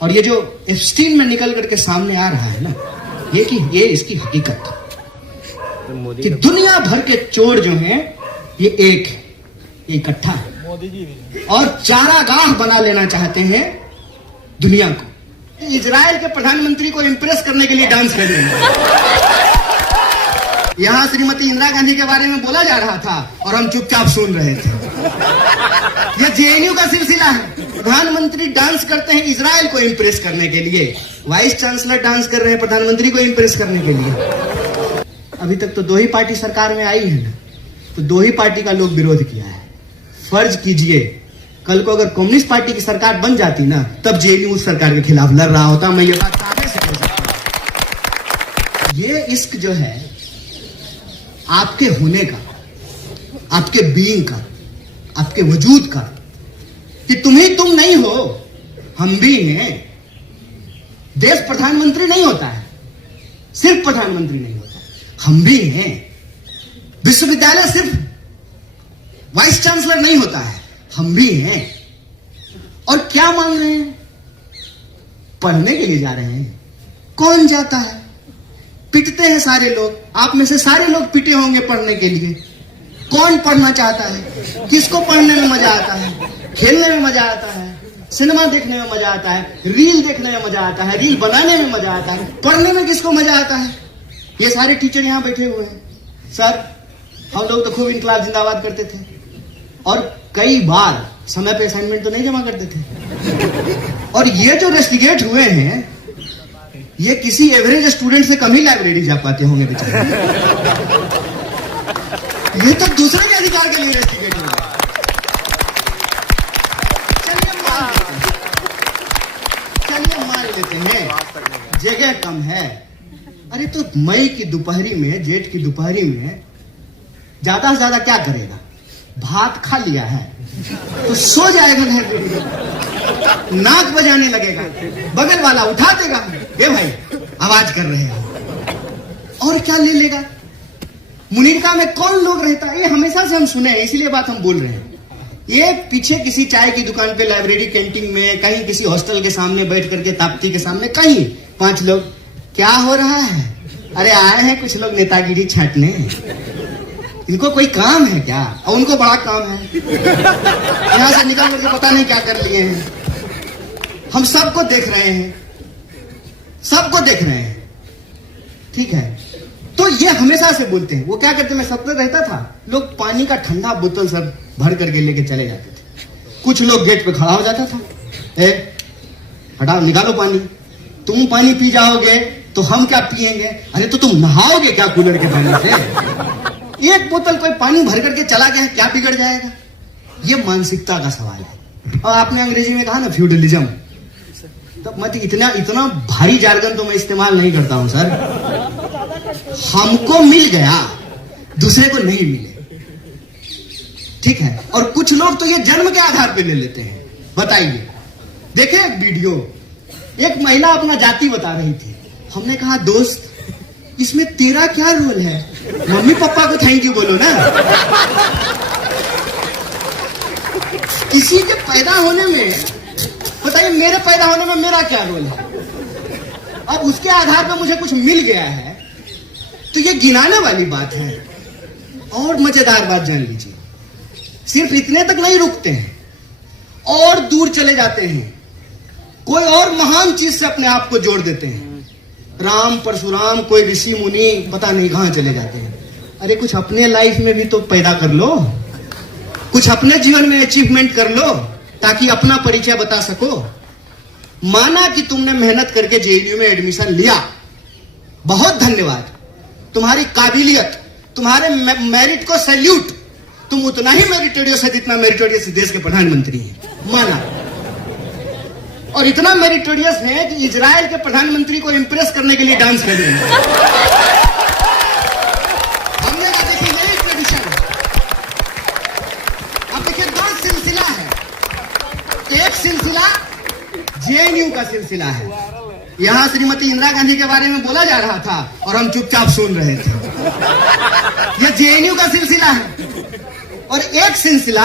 और ये जो एप्स्टीन में निकल करके सामने आ रहा है ना, ये इसकी हकीकत कि दुनिया भर के चोर जो हैं ये एक है, ये इकट्ठा है और चारागाह बना लेना चाहते हैं दुनिया को। इजराइल के प्रधानमंत्री को इंप्रेस करने के लिए डांस कर रहे हैं। यहां श्रीमती इंदिरा गांधी के बारे में बोला जा रहा था और हम चुपचाप सुन रहे थे। यह जेएनयू का सिलसिला है। प्रधानमंत्री डांस करते हैं इजराइल को इंप्रेस करने के लिए, वाइस चांसलर डांस कर रहे हैं प्रधानमंत्री को इंप्रेस करने के लिए। अभी तक तो दो ही पार्टी सरकार में आई है ना, तो दो ही पार्टी का लोग विरोध किया है। फर्ज कीजिए कल को अगर कम्युनिस्ट पार्टी की सरकार बन जाती ना, तब जेएनयू उस सरकार के खिलाफ लड़ रहा होता। मैं ये बात आगे से कह सकता हूं। ये इश्क जो है आपके होने का, आपके बीइंग का, आपके वजूद का, कि तुम ही तुम नहीं हो, हम भी हैं। देश प्रधानमंत्री नहीं होता है, सिर्फ प्रधानमंत्री नहीं होता, हम भी हैं। विश्वविद्यालय सिर्फ वाइस चांसलर नहीं होता है, हम भी हैं। और क्या मांग रहे हैं? पढ़ने के लिए जा रहे हैं। कौन जाता है? पिटते हैं सारे लोग। आप में से सारे लोग पिटे होंगे पढ़ने के लिए। कौन पढ़ना चाहता है? किसको पढ़ने में मजा आता है? खेलने में मजा आता है, सिनेमा देखने में मजा आता है, रील देखने में मजा आता है, रील बनाने में मजा आता है। पढ़ने में किसको मजा आता है? ये सारे टीचर यहां बैठे हुए हैं। सर, हम लोग तो खूब इनकलाब जिंदाबाद करते थे और कई बार समय पे असाइनमेंट तो नहीं जमा करते थे। और ये जो रेस्टिगेट हुए हैं, ये किसी एवरेज स्टूडेंट से कम ही लाइब्रेरी जा पाते होंगे बेचारे। ये तो दूसरे के अधिकार के लिए रेस्टिगेट हुए। चलिए मान लेते हैं जगह कम है। अरे तो मई की दोपहरी में, जेठ की दोपहरी में ज्यादा से ज्यादा क्या करेगा? भात खा लिया है तो सो जाएगा लाइब्रेरी में, नाक बजाने लगेगा, बगल वाला उठा देगा, ये भाई आवाज कर रहे हो, और क्या ले लेगा? मुनीरका में कौन लोग रहता है? ये हमेशा से हम सुने हैं, इसीलिए बात हम बोल रहे हैं। ये पीछे किसी चाय की दुकान पे, लाइब्रेरी कैंटीन में, कहीं किसी हॉस्टल के सामने बैठ करके, ताप्ती के सामने, कहीं 5 लोग, क्या हो रहा है? अरे आए हैं कुछ लोग नेतागिरी छाटने, इनको कोई काम है क्या? और उनको बड़ा काम है, यहां से निकल करके पता नहीं क्या कर लिए हैं। हम सबको देख रहे हैं, सबको देख रहे हैं, ठीक है? तो ये हमेशा से बोलते हैं। वो क्या करते, मैं सत्तर रहता था, लोग पानी का ठंडा बोतल सब भर करके लेके चले जाते थे। कुछ लोग गेट पे खड़ा हो जाता था, हटाओ, निकालो पानी, तुम पानी पी जाओगे तो हम क्या पिएंगे? अरे तो तुम नहाओगे क्या कूलर के पानी से? एक बोतल कोई पानी भर करके चला गया, क्या बिगड़ जाएगा? ये मानसिकता का सवाल है। और आपने अंग्रेजी में कहा ना फ्यूडलिज्म, तो मत इतना भारी जार्गन तो मैं इस्तेमाल नहीं करता हूं सर। हमको मिल गया, दूसरे को नहीं मिले, ठीक है? और कुछ लोग तो ये जन्म के आधार पे ले लेते हैं। बताइए, देखे एक वीडियो, एक महिला अपना जाति बता रही थी। हमने कहा दोस्त, इसमें तेरा क्या रोल है? मम्मी पापा को थैंक यू बोलो ना। किसी के पैदा होने में, बताइए मेरे पैदा होने में मेरा क्या रोल है? अब उसके आधार पर मुझे कुछ मिल गया है तो ये गिनाने वाली बात है। और मजेदार बात जान लीजिए, सिर्फ इतने तक नहीं रुकते हैं, और दूर चले जाते हैं, कोई और महान चीज से अपने आप को जोड़ देते हैं। राम परशुराम, कोई ऋषि मुनि, पता नहीं कहां चले जाते हैं। अरे कुछ अपने लाइफ में भी तो पैदा कर लो, कुछ अपने जीवन में अचीवमेंट कर लो, ताकि अपना परिचय बता सको। माना कि तुमने मेहनत करके जेएनयू में एडमिशन लिया, बहुत धन्यवाद, तुम्हारी काबिलियत, तुम्हारे मेरिट को सैल्यूट। तुम उतना ही मेरिटोरियस है जितना मेरिटोरियस देश के प्रधानमंत्री हैं, माना। और इतना मेरिटोरियस है कि इजराइल के प्रधानमंत्री को इंप्रेस करने के लिए डांस कर रहे हैं। हमने कहा देखिए यही ट्रेडिशन है। अब देखिए दो सिलसिला है। एक सिलसिला जेएनयू का सिलसिला है। यहां श्रीमती इंदिरा गांधी के बारे में बोला जा रहा था और हम चुपचाप सुन रहे थे। यह जेएनयू का सिलसिला है। और एक सिलसिला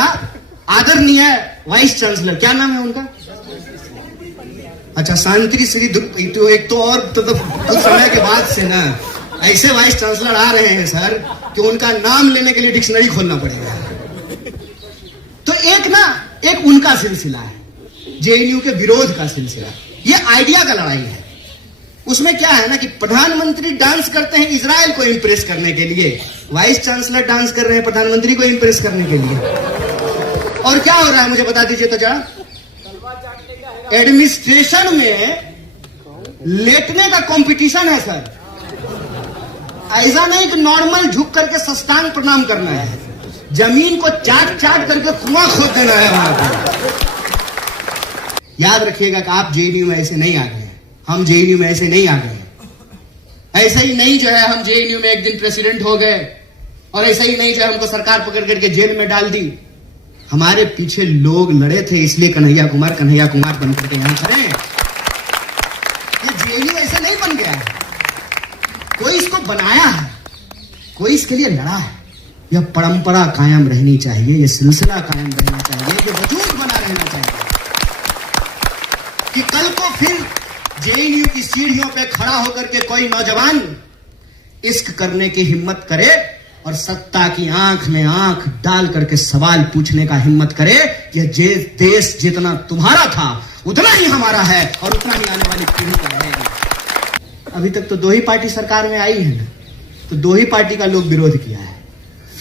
आदरणीय वाइस चांसलर, क्या नाम है उनका? अच्छा, शांति श्री तो एक तो और तो कुछ समय के बाद से ना ऐसे वाइस चांसलर आ रहे हैं सर कि उनका नाम लेने के लिए डिक्शनरी खोलना पड़ेगा। तो एक उनका सिलसिला है, जेएनयू के विरोध का सिलसिला, ये आइडिया का लड़ाई है। उसमें क्या है ना कि प्रधानमंत्री डांस करते हैं इजराइल को इंप्रेस करने के लिए, वाइस चांसलर डांस कर रहे हैं प्रधानमंत्री को इंप्रेस करने के लिए। और क्या हो रहा है मुझे बता दीजिए तो जरा। एडमिनिस्ट्रेशन में लेटने का कंपटीशन है सर, ऐसा नहीं कि नॉर्मल झुक करके साष्टांग प्रणाम करना है, जमीन को चाट चाट करके कुआं खोद देना है वहां पर। याद रखिएगा कि आप जेएनयू में ऐसे नहीं आ गए, हम जेएनयू में ऐसे नहीं आ गए। ऐसे ही नहीं जो है हम जेएनयू में एक दिन प्रेसिडेंट हो गए, और ऐसे ही नहीं जो है हमको सरकार पकड़ करके जेल में डाल दी। हमारे पीछे लोग लड़े थे, इसलिए कन्हैया कुमार बन करके यहां खड़े हैं। ये जेएनयू ऐसे नहीं बन गया है, कोई इसको बनाया है, कोई इसके लिए लड़ा है। यह परंपरा कायम रहनी चाहिए, यह सिलसिला कायम रहना चाहिए, यह वजूद बना रहना चाहिए कि कल को फिर जेएनयू की सीढ़ियों पे खड़ा होकर के कोई नौजवान इश्क करने की हिम्मत करे और सत्ता की आंख में आंख डाल करके सवाल पूछने का हिम्मत करे कि यह देश जितना तुम्हारा था उतना ही हमारा है और उतना ही आने वाली पीढ़ी का रहेगा। अभी तक तो दो ही पार्टी सरकार में आई है ना, तो दो ही पार्टी का लोग विरोध किया है।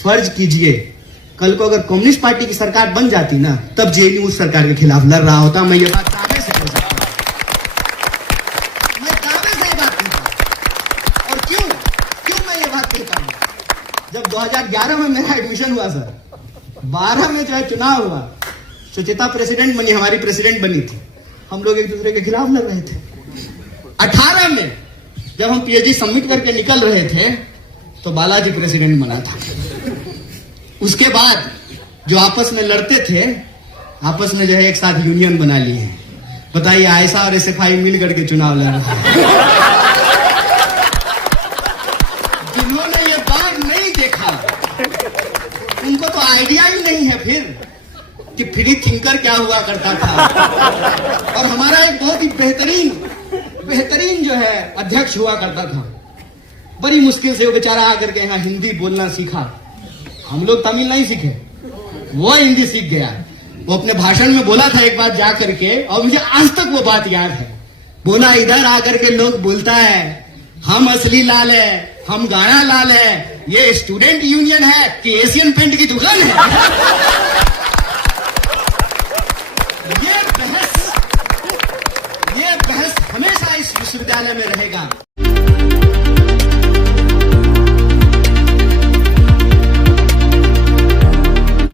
फर्ज कीजिए कल को अगर कम्युनिस्ट पार्टी की सरकार बन जाती ना, तब जेएनयू उस सरकार के खिलाफ लड़ रहा होता। मैं ये बात दावे से बोल सकता हूं, मैं दावे से बात कहता हूं। और क्यों मैं ये बात कहता हूं? जब 2011 में मेरा एडमिशन हुआ सर, 12 में जो है चुनाव हुआ, सुचिता प्रेसिडेंट बनी, हमारी प्रेसिडेंट बनी थी, हम लोग एक दूसरे के खिलाफ लड़ रहे थे। 18 में जब हम पीएचडी सबमिट करके निकल रहे थे तो बालाजी प्रेसिडेंट बना था। उसके बाद जो आपस में लड़ते थे, आपस में जो है एक साथ यूनियन बना लिए हैं। बताइए, आयशा और एसएफआई मिल करके चुनाव लड़ रहे हैं। जिन्होंने ये बात नहीं देखा उनको तो आइडिया ही नहीं है फिर कि फ्री थिंकर क्या हुआ करता था। और हमारा एक बहुत ही बेहतरीन जो है अध्यक्ष हुआ करता था, बड़ी मुश्किल से वो बेचारा आकर के यहाँ हिंदी बोलना सीखा। हम लोग तमिल नहीं सीखे, वो हिंदी सीख गया। वो अपने भाषण में बोला था एक बात जा करके, और मुझे आज तक वो बात याद है। बोला, इधर आकर के लोग बोलता है हम असली लाल है, हम गाना लाल है, ये स्टूडेंट यूनियन है कि एशियन पेंट की दुकान है। ये बहस हमेशा इस विश्वविद्यालय में रहेगा।